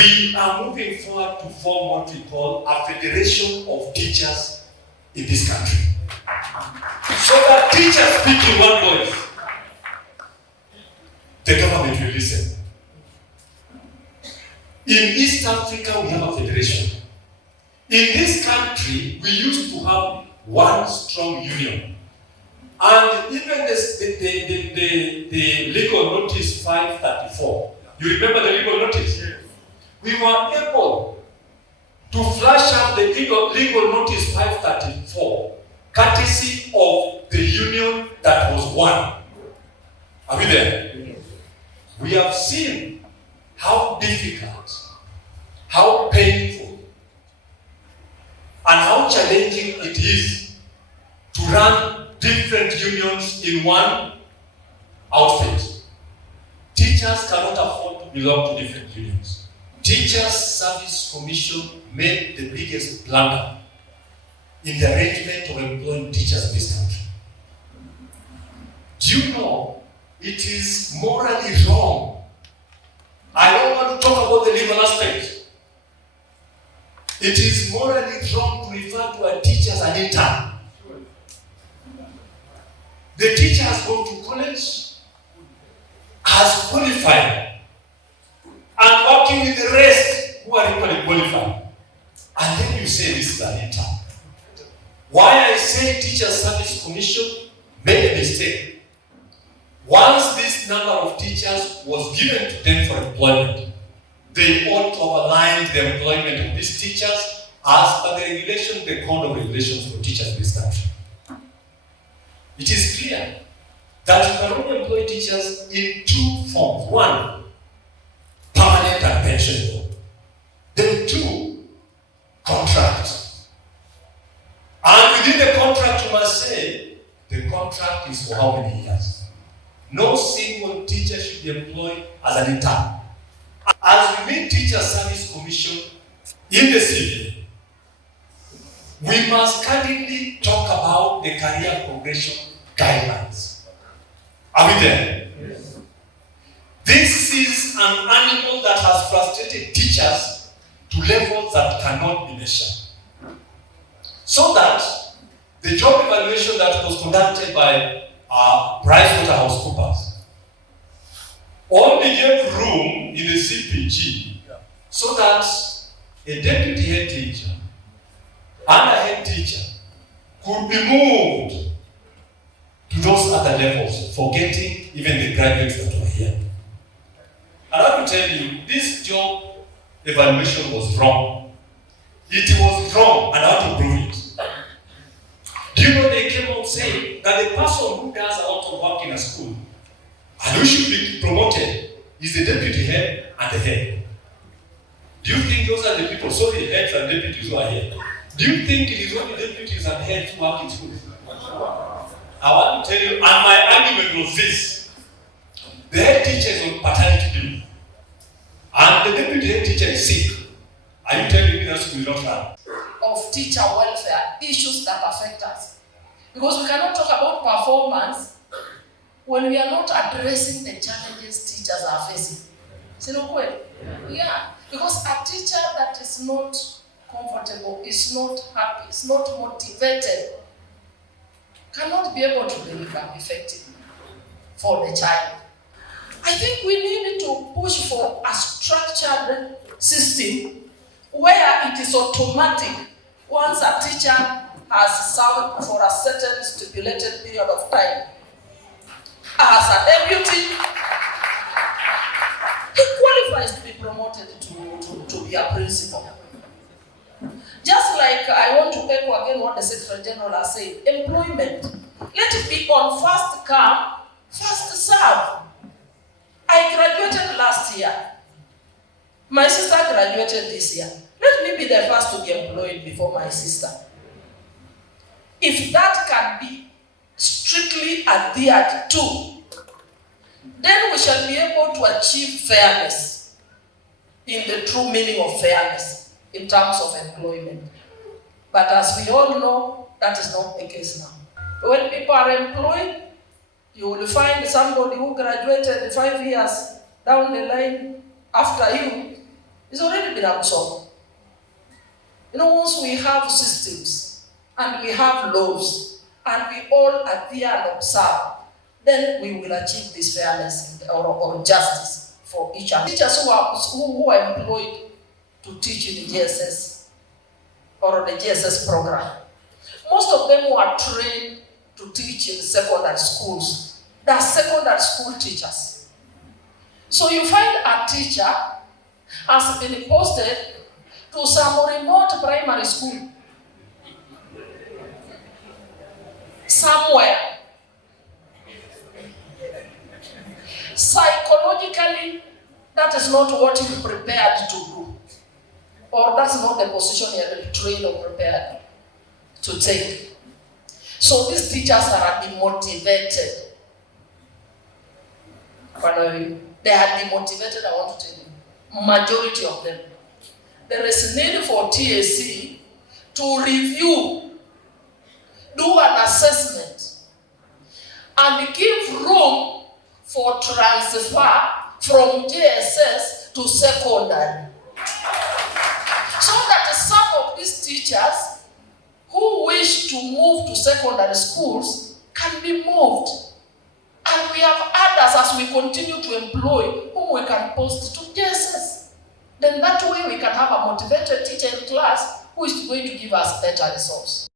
we are moving forward to form what we call a federation of teachers in this country. So that teachers speak in one voice, the government will listen. In East Africa, we have a federation. In this country, we used to have one strong union. And even the legal notice 534, you remember the legal notice? Yes. We were able to flash up the legal notice 534, courtesy of the union that was one. Are we there? Yes. We have seen how difficult, how painful, and how challenging it is to run different unions in one outfit. Teachers cannot afford to belong to different unions. Teachers Service Commission made the biggest blunder in the arrangement of employing teachers in this country. Do you know it is morally wrong? I don't want to talk about the legal aspect. It is morally wrong to refer to a teacher as an intern. The teacher has gone to college, has qualified, and working with the rest who are equally qualified. And then you say this is an intern. Why I say Teacher Service Commission made a mistake. Once this number of teachers was given to them for employment, they ought to have aligned the employment of these teachers as per the regulation, the code of regulations for teachers in this country. It is clear that you can only employ teachers in two forms. One, permanent and pensionable. Then two, contract. And within the contract, you must say, the contract is for how many years? No single teacher should be employed as an intern. As we make Teacher Service Commission in the civil, we must candidly talk about the career progression guidelines. Are we there? Yes. This is an animal that has frustrated teachers to levels that cannot be measured. So that the job evaluation that was conducted by PricewaterhouseCoopers only gave room in the CPG so that a deputy head teacher and a head teacher could be moved to those other levels, forgetting even the graduates that were here. And I will tell you, this job evaluation was wrong. It was wrong, and I want to prove it. Do you know they came out saying that the person who does a lot of work in a school and who should be promoted is the deputy head and the head. Do you think those are the people, so the heads and deputies who are here? Do you think it is only deputies and heads who work in schools? I want to tell you, and my argument was this. The head teacher is on paternity leave, and the deputy head teacher is sick. Are you telling me that school will not run? Of teacher welfare, issues that affect us. Because we cannot talk about performance when we are not addressing the challenges teachers are facing. See, no way. Yeah. Because a teacher that is not comfortable, is not happy, is not motivated, cannot be able to deliver effectively for the child. I think we need to push for a structured system where it is automatic once a teacher has served for a certain stipulated period of time. As a deputy, he qualifies to be promoted to be a principal. Just like I want to echo again what the Secretary General has said, employment, let it be on first come, first serve. I graduated last year. My sister graduated this year. Let me be the first to be employed before my sister. If that can be strictly adhered to, then we shall be able to achieve fairness in the true meaning of fairness in terms of employment. But as we all know, that is not the case now. When people are employed, you will find somebody who graduated 5 years down the line after you It's already been absorbed. Once we have systems and we have laws and we all adhere and observe, then we will achieve this fairness or justice for each other. Teachers who are employed to teach in the GSS or the GSS program, most of them who are trained to teach in secondary schools, they are secondary school teachers. So you find a teacher has been posted to some remote primary school somewhere. Psychologically, that is not what you prepared to do, or that's not the position you are trained or prepared to take. So these teachers are demotivated. They are demotivated, I want to tell you. Majority of them. There is need for TAC to review, do an assessment, and give room for transfer from JSS to secondary. So that some of these teachers who wish to move to secondary schools can be moved. And we have others as we continue to employ whom we can post to JSS. Then that way we can have a motivated teacher in class who is going to give us better results.